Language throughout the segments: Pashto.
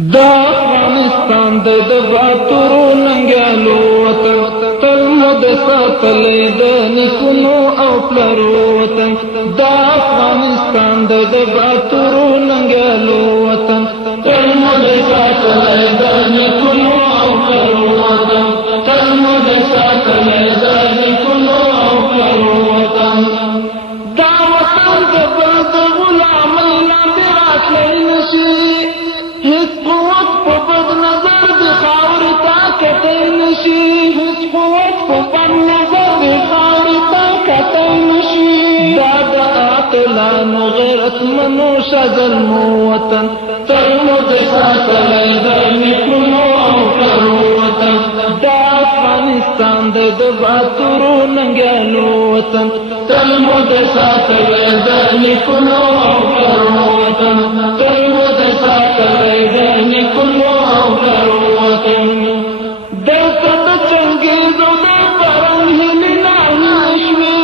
دا افغانستان د باتورو ننګیالو وطن تل مو د ساتلی د نیکونو او پلرو وطن دا افغانستان د باتورو ننګیالو وطن تل مو د ساتلی د نیکونو او پلرو وطن تل مو د ساتلی د نیکونو او پلرو وطن دا وطن د بل د غلامۍ لاندې راتلی نشي هیڅ قوت په بد نظر د خاورې ته کتی نشي هیڅ قوت په بد نظر د خاورې ته کتی نشي دا د عاقلانو غیرتمنو شاګرمو وطن تل مو د ساتلی د نیکونو او پلرو وطن دا افغانستان د باتورو ننګیالو وطن تل مو د ساتلی د نیکونو او پلرو وطن تل مو د ساتلی د نیکونو او پلرو وطن دلته د چنګیز او د پرنګ هیلې ناهیلې شوې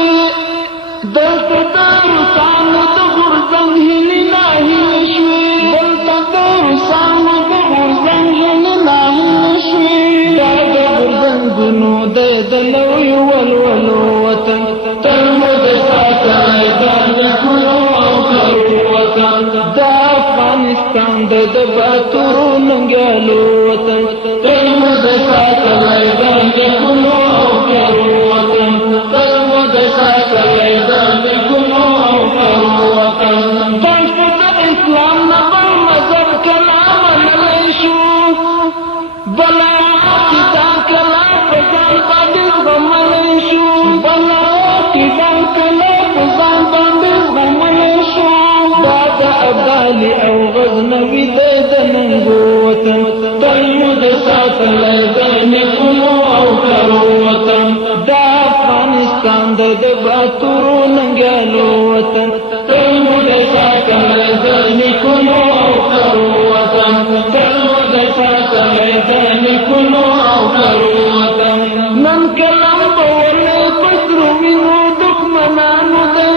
دلته د روسانو د غورځنګ هیلې ناهیلې شوې دلته د روسانو د غورځنګ هیلې ناهیلې شوې دا د غورځنګونو د نویو ولولو وطن تل مو د ساتلی د نیکونو او پلرو وطن دا افغانستان د باتورو ننګیالو وطن تل مو د ساتلی د نیکونو او پلرو وطن تل مو د ساتلی د نیکونو او پلرو وطن بلکې د اسلام نه بل مذهب کله منلی شو بله عقیده کله په ځان باندې زغملی شو بله عقیده کله په ځان باندې زغملی شو دا د ابدالي او غزنوي د ننګو وطن تل مو د ساتلی د نیکونو او پلرو وطن دا افغانستان د باتورو ننګیالو وطن تل مو د ساتلی د نیکونو او پلرو وطن تل مو د ساتلی د نیکونو او پلرو وطن نن کلم به ولې په سرو وینو دښمنانو دی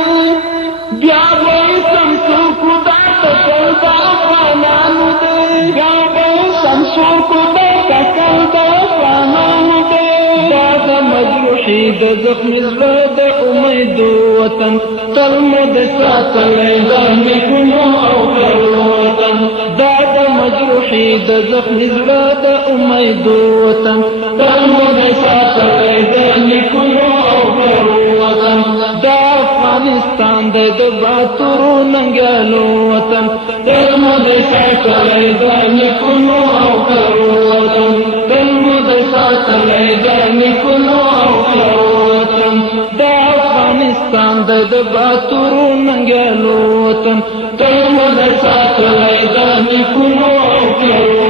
بیا به یې سمسور کړو دا ټکل د افغانانو دی بیا به یې سمسور کړو دا ټکل د افغانانو دی دا د مجروحي د زخمي زړه د امیدو وطن تل مو د ساتلی د نیکونو او پلرو وطن دا د مجروحي د زخمي زړه د امیدو وطن تل مو د ساتلی د نیکونو او پلرو وطن دا افغانستان د باتورو ننګیالو وطن تل مو د ساتلی د نیکونو او پلرو وطن تل مو د ساتلی د نیکونو او پلرو وطن دا افغانستان د باتورو ننګیالو وطن تل مو د ساتلی د نیکونو او پلرو